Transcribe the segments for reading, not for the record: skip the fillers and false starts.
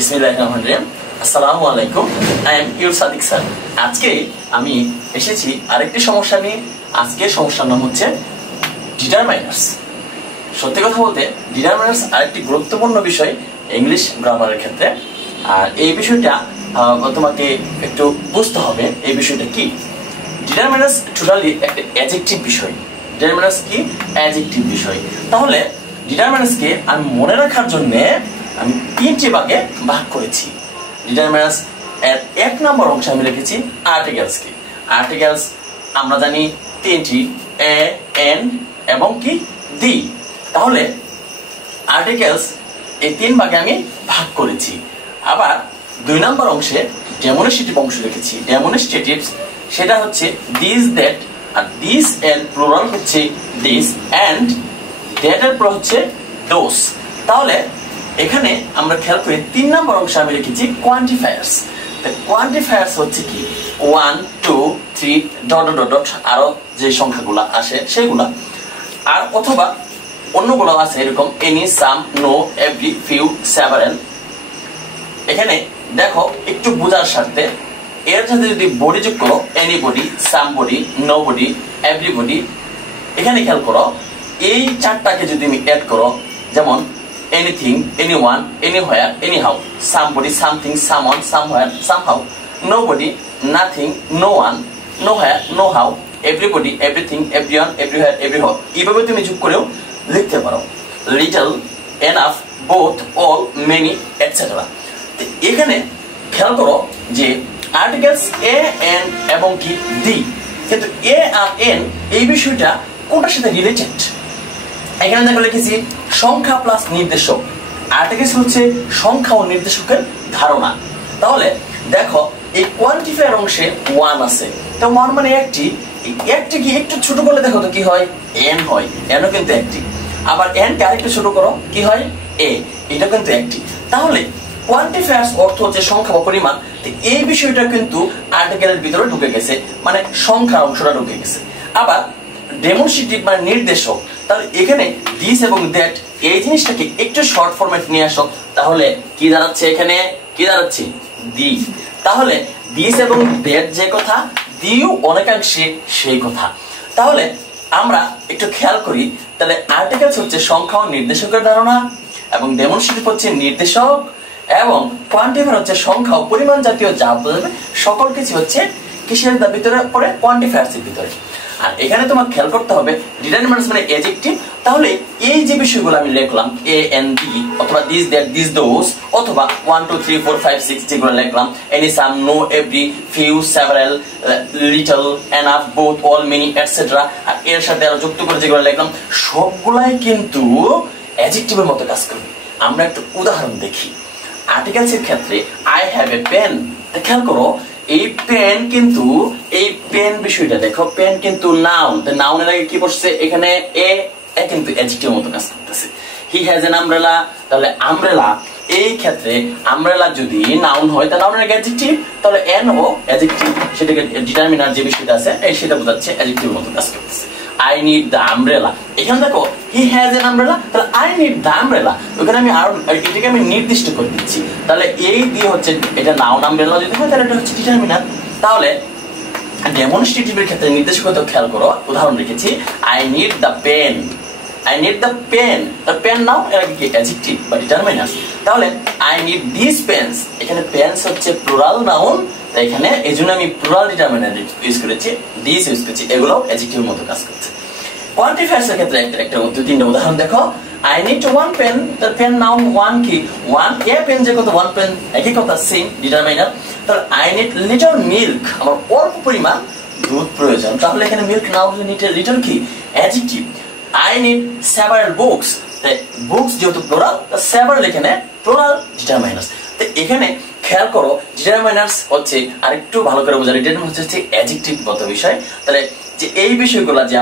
বিসমিল্লাহিররহমানিররহিম। আসসালামু আলাইকুম। I am your Sadiq sir. আজকে আমি এসেছি আরেকটি সমস্যা নিয়ে। আজকের সমস্যার নাম হচ্ছে ডিটারমাইনার্স। সত্যি কথা বলতে ডিটারমাইনার্স আরেকটি গুরুত্বপূর্ণ বিষয় ইংলিশ গ্রামারের ক্ষেত্রে। আর এই বিষয়টা তোমাকে একটু বুঝতে হবে এই বিষয়টা কি। ডিটারমাইনার্স টোটালি একটা অ্যাডজেক্টিভ বিষয়। ডিটারমাইনার্স কি? অ্যাডজেক্টিভ বিষয়। তাহলে ডিটারমাইনার্সকে আমি মনে রাখার জন্য আমি তিনটি ভাগে ভাগ করেছি। ডিটারমাইনার্স এর এক নম্বর অংশে আমি লিখেছি আর্টিকেলসকে। আর্টিকেলস আমরা জানি তিনটি, এ, এন এবং কি দি। তাহলে আর্টিকেলস এই তিন ভাগে আমি ভাগ করেছি। আবার দুই নম্বর অংশে ডেমনস্ট্রেটিভ অংশ লিখেছি। ডেমনস্ট্রেটিভস সেটা হচ্ছে দিস, দ্যাট, আর দিস এর প্লুরাল হচ্ছে দিস, এন্ড দ্যাট এর প্লুরাল হচ্ছে দোস। তাহলে এখানে আমরা খেয়াল করি তিন নম্বর অংশে আমি লিখেছি কোয়ান্টিফায়ার্স। কোয়ান্টিফায়ার্স হচ্ছে কি 1, 2, 3 ডট ডট ডট আরো যে সংখ্যাগুলো আসে সেগুলা, আর অথবা অন্যগুলো আছে এরকম any, some, no, every, few, several. এখানে দেখো একটু বোঝার স্বার্থে এর সাথে যদি বডি যোগ করো এনিবডি, সামবডি, নোবডি, এভরিবডি, এখানে খেয়াল করো এই চারটাকে যদি আমি অ্যাড করো, যেমন anything, anyone, anywhere, anyhow, somebody, something, someone, somewhere, somehow, nobody, nothing, no one, nowhere, nohow, everybody, everything, everyone, everywhere, everyhow, এইভাবে তুমি যোগ করেও লিখতে পারো। little, enough, both, all, many, etc. এখানে খেয়াল করো যে আর্টিকেলস এ, এন এবং কি দি, কিন্তু এ আর এন এই বিষয়টা কোনটার সাথে রিলেটেড। এখানে দেখো লিখেছি সংখ্যা প্লাস নির্দেশক। আর্টিকেলস হচ্ছে সংখ্যা ও নির্দেশকের ধারণা। তাহলে দেখো এই কোয়ান্টিফায়ার অংশে 1 আছে, তো 1 মানে একটি। একটি কি একটু ছোট করলে দেখো তো কি হয়, এন হয়। এনও কিন্তু একটি। আবার এন কে আরেকটু ছোট করো কি হয়, এ। এটা কিন্তু একটি। তাহলে কোয়ান্টিফায়ার্স অর্থ হচ্ছে সংখ্যা বা পরিমাণ। এই বিষয়টা কিন্তু আর্টিকেলের ভিতরে ঢুকে গেছে, মানে সংখ্যার অংশটা ঢুকে গেছে। আবার ডেমনস্ট্রেটিভ মানে নির্দেশক। তাহলে এখানে দিস এবং দ্যাট এই জিনিসটাকে একটু শর্ট ফরম্যাট নিয়ে আসো, তাহলে কি দাঁড়াচ্ছে, এখানে কি দাঁড়াচ্ছে, দি। তাহলে দিস এবং দ্যাট যে কথা, দিও অনেকাংশে সেই কথা। তাহলে আমরা একটু খেয়াল করি, তাহলে আর্টিকেলস হচ্ছে সংখ্যা ও নির্দেশকের ধারণা, এবং ডেমনস্ট্রেটিভ হচ্ছে নির্দেশক, এবং কোয়ান্টিফায়ার হচ্ছে সংখ্যা ও পরিমাণ জাতীয় যা বোঝাবে সকল কিছু হচ্ছে কিসের ভিতরে পড়ে, কোয়ান্টিফায়ার্স এর ভিতরে। আর এখানে তোমার খেয়াল করতে হবে ডিটারমিনেন্টস মানে অ্যাডজেক্টিভ। তাহলে এই যে বিষয়গুলো আমি লিখলাম এ, এন, দি, অথবা দিস, দ্যাট, দিস, দোস, অথবা 1, 2, 3, 4, 5, 6 যেগুলো লিখলাম, any, some, no, every, few, several, little, enough, both, all, many, etcetera, আর এর সাথে আরো যুক্ত করে যেগুলো লিখলাম সবগুলাই কিন্তু অ্যাডজেক্টিভের মতো কাজ করবে। আমরা একটু উদাহরণ দেখি। আর্টিকেলস এর ক্ষেত্রে আই হ্যাভ এ পেন, খেয়াল করো এই পেন কিন্তু, এই পেন বিষয়টা দেখো, পেন কিন্তু নাউন। নাউনের আগে কি বসছে এখানে, এ কিন্তু অ্যাডজেক্টিভের মতো কাজ করতেছে। হি হ্যাজ এন আমব্রেলা, তাহলে আমব্রেলা এই ক্ষেত্রে আমব্রেলা যদি নাউন হয় তাহলে নাউনের আগে অ্যাডজেক্টিভ, তাহলে এন ও অ্যাডজেক্টিভ, সেটাকে ডিটারমিনার যে বিষয়টা আছে এই সেটা বোঝাচ্ছে অ্যাডজেক্টিভের মতো কাজ করতেছে। I need the umbrella, এখানে দেখো he has an umbrella, তাহলে I need the umbrella, ওখানে আমি আর এটাকে আমি নির্দিষ্ট করে দিচ্ছি। তাহলে এই দিয়ে হচ্ছে এটা নাউন, আমব্রেলা যদি হয় তাহলে এটা হচ্ছে ডিটারমিনার। তাহলে ডেমনস্ট্রেটিভের ক্ষেত্রে নির্দেশকতা খেয়াল করো, উদাহরণ রেখেছি I need the pen, I need the pen, the pen নাও এর আগে কি অ্যাডজেক্টিভ বা ডিটারমিনার। তাহলে I need these pens, এখানে পেন্স হচ্ছে প্লুরাল নাউন, তাই এখানে এইজন্য আমি প্লুরাল ডিটারমিনার ইউজ করেছি, দিস ইউজ করেছি, এগুলো অ্যাডজেক্টিভের মতো কাজ করছে। কোয়ান্টিফায়ার্স এর ক্ষেত্রে একটা দুই তিনটা উদাহরণ দেখো। I need one pen, the pen noun, one কি one, এ পেন যে কত one pen একই কথা, সেম ডিটারমিনার। তাহলে I need little milk, আমার অল্প পরিমাণ দুধ প্রয়োজন, তাহলে এখানে মিল্ক নাউন, লিটল কি adjective. I need several books, তাই বুকস যেহেতু প্লুরাল, সেভারাল এখানে প্লুরাল ডিটারমিনার্স। তো এখানে খেয়াল করো ডিটারমিনার্স হচ্ছে আরেকটু ভালো করে বোঝার, ডিটারমিনার্স হচ্ছে অ্যাডজেক্টিভ গত বিষয়। তাহলে যে এই বিষয়গুলো যে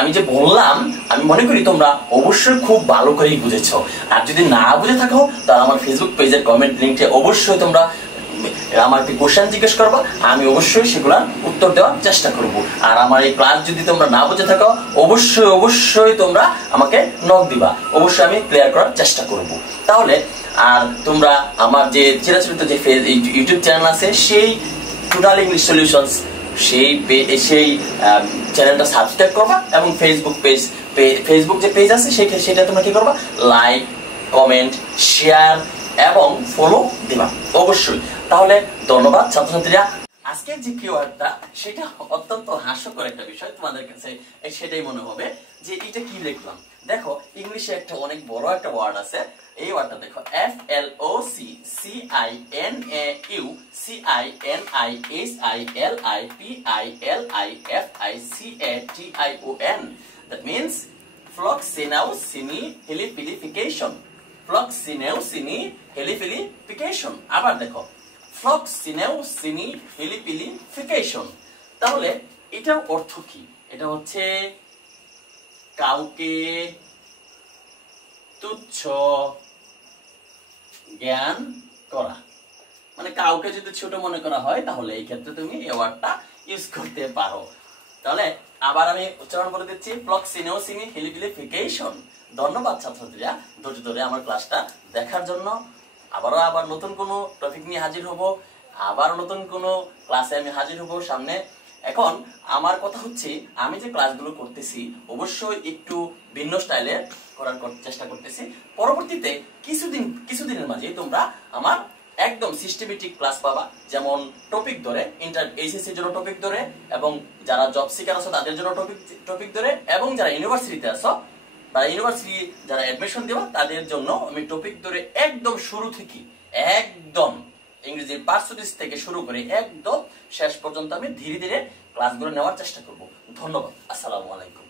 আমি যে বললাম, আমি মনে করি তোমরা অবশ্যই খুব ভালো করেই বুঝেছো। আর যদি না বুঝে থাকো তাহলে আমার ফেসবুক পেজের কমেন্ট লিংকে অবশ্যই তোমরা আমাকে কোশ্চেন জিজ্ঞেস করবো, আমি অবশ্যই সেগুলোর উত্তর দেওয়ার চেষ্টা করব। আর আমার এই ক্লাস যদি তোমরা না বুঝে থাকো অবশ্যই তোমরা আমাকে নক দিবা, অবশ্যই আমি ক্লিয়ার করার চেষ্টা করব। তাহলে আর তোমরা আমার যে চিরাচরিত যে ইউটিউব চ্যানেল আছে সেই টোটাল ইংলিশ সলিউশনস সেই চ্যানেলটা সাবস্ক্রাইব করবা এবং ফেসবুক যে পেজ আছে সেটা তোমরা কি করবা, লাইক, কমেন্ট, শেয়ার এবং ফলো দিবা অবশ্যই। তাহলে ধন্যবাদ ছাত্রছাত্রীরা। আজকের যে কিওয়ার্ডটা সেটা অত্যন্ত হাস্যকর একটা বিষয়, তোমাদের কাছে সেটাই মনে হবে যে এটা কি লিখলাম। দেখো ইংলিশে একটা অনেক বড় একটা ওয়ার্ড আছে, এই ওয়ার্ডটা দেখো FLOCCINAUCINISILIPILIFICATION, that means floccinosinihilification, floccinosinihilification। আবার দেখো floccinosinihilification, তাহলে এটার অর্থ কি? এটা হচ্ছে কাউকে তুচ্ছ জ্ঞান করা, মানে কাউকে যদি ছোট মনে করা হয় তাহলে এই ক্ষেত্রে তুমি এই ওয়ার্ডটা ইউজ করতে পারো। তাহলে আবার আমি উচ্চারণ করে দিচ্ছি, floccinosinihilification। ধন্যবাদ ছাত্রছাত্রীরা ধৈর্য ধরে আমার ক্লাসটা দেখার জন্য। আবার নতুন কোনো টপিক নিয়ে হাজির হব, আবার নতুন কোনো ক্লাসে আমি হাজির হব সামনে। এখন আমার কথা হচ্ছে, আমি যে ক্লাসগুলো করতেছি অবশ্যই একটু ভিন্ন স্টাইলে করার চেষ্টা করতেছি। পরবর্তীতে কিছুদিনের মাঝে তোমরা আমার একদম সিস্টেমেটিক ক্লাস পাবা, যেমন টপিক ধরে এইচএসসির জন্য টপিক ধরে, এবং যারা জব সিকার আছো তাদের জন্য টপিক ধরে, এবং যারা ইউনিভার্সিটিতে আছো বা ইউনিভার্সিটি যারা অ্যাডমিশন দেবা তাদের জন্য আমি টপিক ধরে একদম শুরু থেকে একদম ইংরেজির পার্সেন্টেজ থেকে শুরু করে একদম শেষ পর্যন্ত আমি ধীরে ধীরে ক্লাসগুলো নেওয়ার চেষ্টা করব। ধন্যবাদ। আসসালামু আলাইকুম।